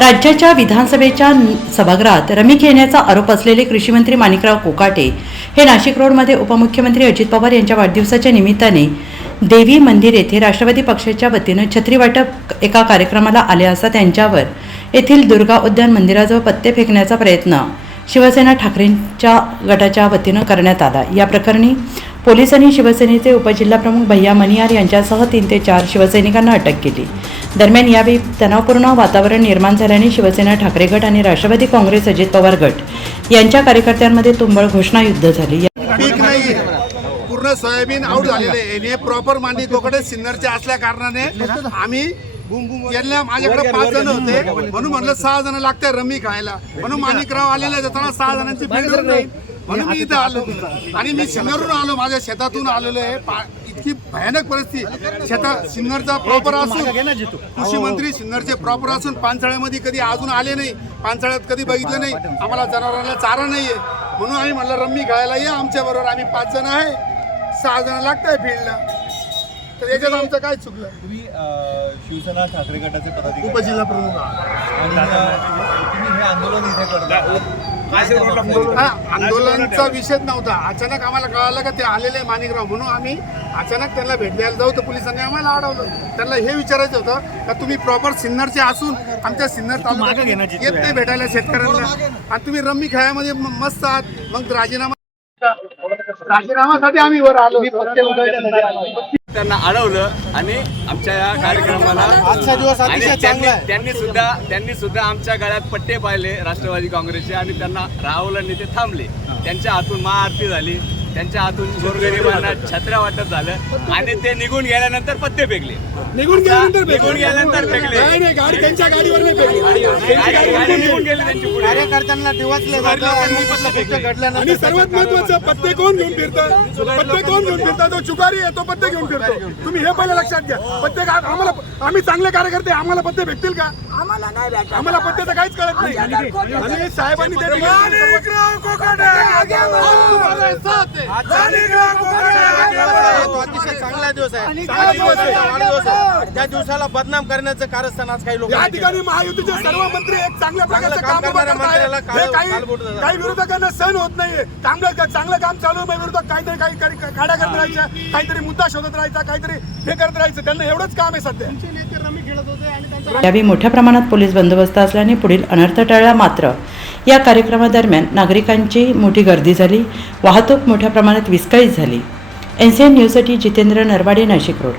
राज्याच्या विधानसभेच्या सभागृहात रमी खेळण्याचा आरोप असलेले कृषीमंत्री माणिकराव कोकाटे हे नाशिक रोडमध्ये उपमुख्यमंत्री अजित पवार यांच्या वाढदिवसाच्या निमित्ताने देवी मंदिर येथे राष्ट्रवादी पक्षाच्या वतीनं छत्री वाटप एका कार्यक्रमाला आले असता त्यांच्यावर येथील दुर्गा उद्यान मंदिराजवळ पत्ते फेकण्याचा प्रयत्न शिवसेना ठाकरेंच्या गटाच्या वतीनं करण्यात आला. या प्रकरणी पोलिसांनी शिवसेनेचे उपजिल्हाप्रमुख भैया मनियार यांच्यासह तीन ते चार शिवसैनिकांना अटक केली. दरम्यान यावेळी तणावपूर्ण वातावरण निर्माण झाल्याने शिवसेना ठाकरे गट आणि राष्ट्रवादी काँग्रेस अजित पवार गट यांच्या कार्यकर्त्यांमध्ये तुंबळ घोषणायुद्ध झाली. पूर्ण सोयाबीन आउट झालेले आहे. हे प्रॉपर मांडी कोकडे सिन्नरचे असल्या कारणाने आम्ही यांना माझ्याकडे पाच जण होते. म्हणून म्हणलं सहा जण लागते रमी खायला. म्हणून माणिकराव आलेले जाताना सहा जणांची भेट नाही म्हणून मी इथं आलो. आणि मी सिन्नरवरून आलो. माझ्या शेतातून आलेलो आहे. इतकी भयानक परिस्थिती. शेता सिन्नरचा प्रॉपर असून कृषी मंत्री सिन्नरचे प्रॉपर असून पानसाळ्यामध्ये कधी अजून आले नाही. पानसाळ्यात कधी बघितलं नाही. आम्हाला जनावरांना चारा नाहीये. म्हणून आम्ही म्हणलं रम्मी खेळायला या आमच्या बरोबर. आम्ही पाच जण आहे. सहा जण लागताय फील्डला तर याच्यात आमचं काय चुकलं? तुम्ही शिवसेना ठाकरे गटाचे पदाधिकारी उपजिल्हा प्रमुख आहात. आणि तुम्ही हे आंदोलन इथे करता. आंदोलनचा विषयच नव्हता. अचानक आम्हाला कळालं का ते आलेले माणिकराव. म्हणून आम्ही अचानक त्यांना भेट द्यायला जाऊ तर पोलिसांनी आम्हाला अडवलं. त्यांना हे विचारायचं होतं का तुम्ही प्रॉपर सिन्नरचे असून आमच्या सिन्नर तालुक्यात येत नाही भेटायला शेतकऱ्यांना. आणि तुम्ही रम्मी खेळामध्ये म- मस्त आहात. मग राजीनामा राजीनामासाठी आम्ही वर आलो. पत्ते उधळण्यासाठी आलो. त्यांना अडवलं आणि आमच्या या कार्यक्रमाला आजचा दिवस आणि अतिशय त्यांनी चांगला आहे. त्यांनी सुद्धा त्यांनी सुद्धा आमच्या गळ्यात पट्टे पाहिले राष्ट्रवादी काँग्रेसचे आणि त्यांना राहुल आणि ते थांबले. त्यांच्या हातून महाआरती झाली. त्यांच्या हातून गोरगरिबांना छत्र्या वाटप झालं आणि ते निघून गेल्यानंतर पत्ते फेकले निघून गेल्यानंतर निघून गेल्यानंतर फेकले नाही नाही गाडी त्यांच्या गाडीवर निघून गेली त्यांची कार्यकर्त्यांना घडल्यानंतर आणि सर्वात महत्वाचं पत्ते कोण घेऊन फिरतात पत्ते कोण घेऊन फिरतात तो चुकारी आहे तो पत्ते घेऊन फिरतो तुम्ही हे पहिले लक्षात घ्या पत्ते का आम्हाला आम्ही चांगले कार्यकर्ते आम्हाला पत्ते भेटतील का आम्हाला नाही भेटत. आम्हाला पत्ते तर काहीच कळत नाही आणि साहेबांनी त्या ठिकाणी तो अतिशय चांगला दिवस आहे. त्या दिवसाला बदनाम करण्याचं कारस्थान आज काही लोक या ठिकाणी महायुतीचे सर्व मंत्री एक चांगल्या प्रकारचं काम उभं करतायत. हे काही विरोधकांना सहन होत नाहीये. चांगलं चांगलं काम चालू आहे मग विरोधक काहीतरी काही काही काड्या करत राहायच्या काहीतरी मुद्दा शोधत राहायचा काहीतरी हे करत राहायचं. त्यांना एवढंच काम आहे सध्या. यावेळी मोठ्या प्रमाणात पोलीस बंदोबस्त असल्याने पुढील अनर्थ टळला मात्र या कार्यक्रमादरम्यान नागरिकांची मोठी गर्दी झाली वाहतूक मोठ्या प्रमाणात विस्कळीत झाली. एन सी एन न्यूजसाठी जितेंद्र नरवाडे नाशिक रोड.